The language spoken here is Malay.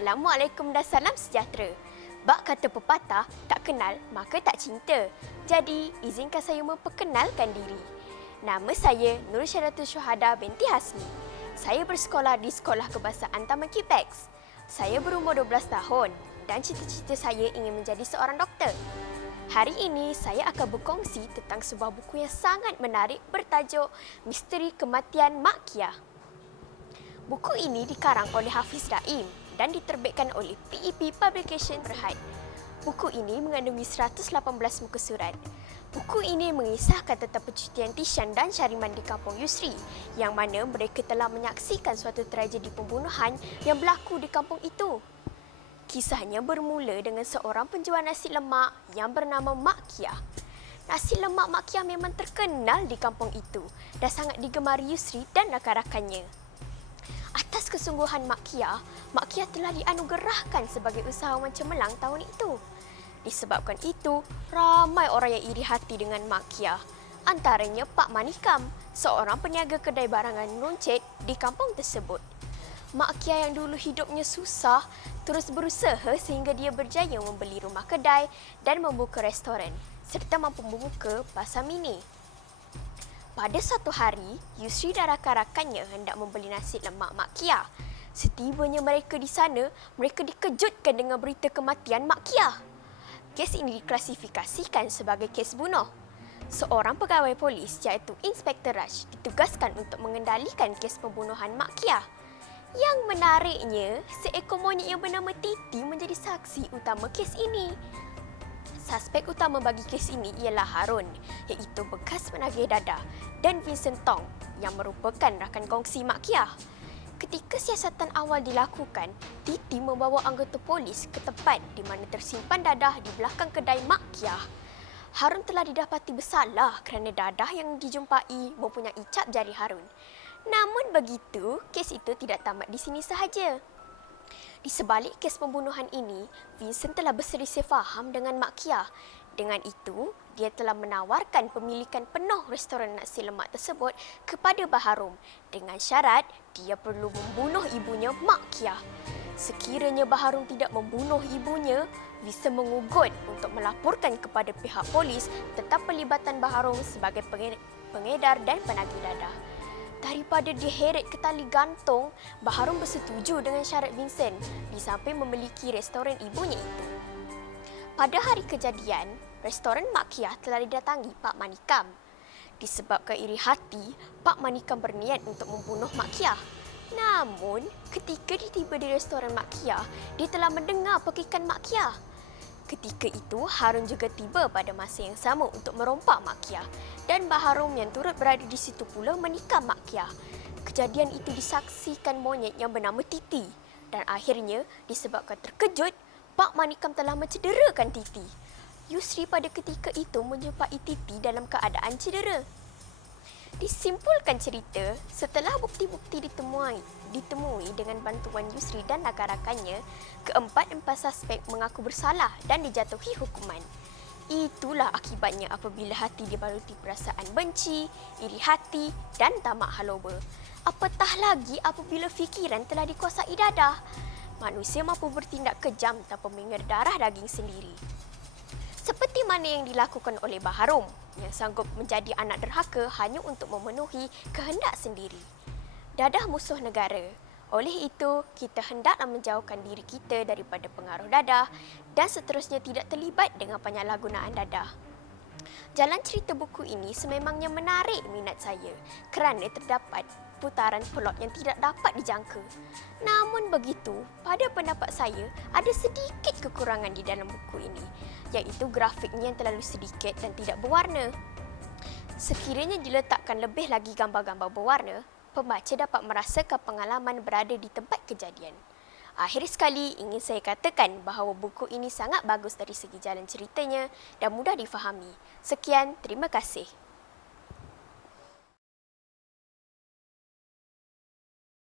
Assalamualaikum dan salam sejahtera. Bak kata pepatah, tak kenal maka tak cinta. Jadi, izinkan saya memperkenalkan diri. Nama saya Nur Syaratul Syuhada binti Hasmi. Saya bersekolah di Sekolah Kebahasaan Taman Kipex. Saya berumur 12 tahun dan cita-cita saya ingin menjadi seorang doktor. Hari ini saya akan berkongsi tentang sebuah buku yang sangat menarik bertajuk Misteri Kematian Mak Kia. Buku ini dikarang oleh Hafiz Daim dan diterbitkan oleh PEP Publication Berhad. Buku ini mengandungi 118 muka surat. Buku ini mengisahkan tentang percutian Tishan dan Syariman di kampung Yusri, yang mana mereka telah menyaksikan suatu tragedi pembunuhan yang berlaku di kampung itu. Kisahnya bermula dengan seorang penjual nasi lemak yang bernama Mak Kia. Nasi lemak Mak Kia memang terkenal di kampung itu dan sangat digemari Yusri dan rakan-rakannya. Atas kesungguhan Mak Kia telah dianugerahkan sebagai usahawan cemerlang tahun itu. Disebabkan itu, ramai orang yang iri hati dengan Mak Kia. Antaranya Pak Manikam, seorang peniaga kedai barangan runcit di kampung tersebut. Mak Kia yang dulu hidupnya susah, terus berusaha sehingga dia berjaya membeli rumah kedai dan membuka restoran, serta mampu membuka pasar mini. Pada suatu hari, Yusri dan rakan-rakannya hendak membeli nasi lemak Mak Kia. Setibanya mereka di sana, mereka dikejutkan dengan berita kematian Mak Kia. Kes ini diklasifikasikan sebagai kes bunuh. Seorang pegawai polis iaitu Inspektor Raj ditugaskan untuk mengendalikan kes pembunuhan Mak Kia. Yang menariknya, seekor monyet yang bernama Titi menjadi saksi utama kes ini. Suspek utama bagi kes ini ialah Harun, iaitu bekas penagih dadah, dan Vincent Tong yang merupakan rakan kongsi Mak Kia. Ketika siasatan awal dilakukan, Titi membawa anggota polis ke tempat di mana tersimpan dadah di belakang kedai Mak Kia. Harun telah didapati bersalah kerana dadah yang dijumpai mempunyai cap jari Harun. Namun begitu, kes itu tidak tamat di sini sahaja. Di sebalik kes pembunuhan ini, Vincent telah berselisih faham dengan Mak Kia. Dengan itu, dia telah menawarkan pemilikan penuh restoran nasi lemak tersebut kepada Baharum dengan syarat dia perlu membunuh ibunya Mak Kia. Sekiranya Baharum tidak membunuh ibunya, Vincent mengugut untuk melaporkan kepada pihak polis tentang pelibatan Baharum sebagai pengedar dan penagih dadah. Daripada diheret ke tali gantung, Baharum bersetuju dengan syarat Vincent di samping memiliki restoran ibunya itu. Pada hari kejadian, restoran Mak Kia telah didatangi Pak Manikam. Disebabkan iri hati, Pak Manikam berniat untuk membunuh Mak Kia. Namun, ketika dia tiba di restoran Mak Kia, dia telah mendengar pekikan Mak Kia. Ketika itu, Harun juga tiba pada masa yang sama untuk merompak Mak Kia dan Baharum yang turut berada di situ pula menikam Mak Kia. Kejadian itu disaksikan monyet yang bernama Titi dan akhirnya disebabkan terkejut, Pak Manikam telah mencederakan Titi. Yusri pada ketika itu menjumpai Titi dalam keadaan cedera. Disimpulkan cerita, setelah bukti-bukti ditemui dengan bantuan Yusri dan rakan-rakannya, keempat-empat suspek mengaku bersalah dan dijatuhi hukuman. Itulah akibatnya apabila hati dibaluti perasaan benci, iri hati dan tamak haloba. Apatah lagi apabila fikiran telah dikuasai dadah. Manusia mampu bertindak kejam tanpa mengenal darah daging sendiri. Seperti mana yang dilakukan oleh Baharum yang sanggup menjadi anak derhaka hanya untuk memenuhi kehendak sendiri. Dadah musuh negara. Oleh itu, kita hendaklah menjauhkan diri kita daripada pengaruh dadah dan seterusnya tidak terlibat dengan penyalahgunaan dadah. Jalan cerita buku ini sememangnya menarik minat saya kerana terdapat putaran plot yang tidak dapat dijangka. Namun begitu, pada pendapat saya, ada sedikit kekurangan di dalam buku ini, iaitu grafiknya yang terlalu sedikit dan tidak berwarna. Sekiranya diletakkan lebih lagi gambar-gambar berwarna, pembaca dapat merasakan pengalaman berada di tempat kejadian. Akhir sekali, ingin saya katakan bahawa buku ini sangat bagus dari segi jalan ceritanya dan mudah difahami. Sekian, terima kasih.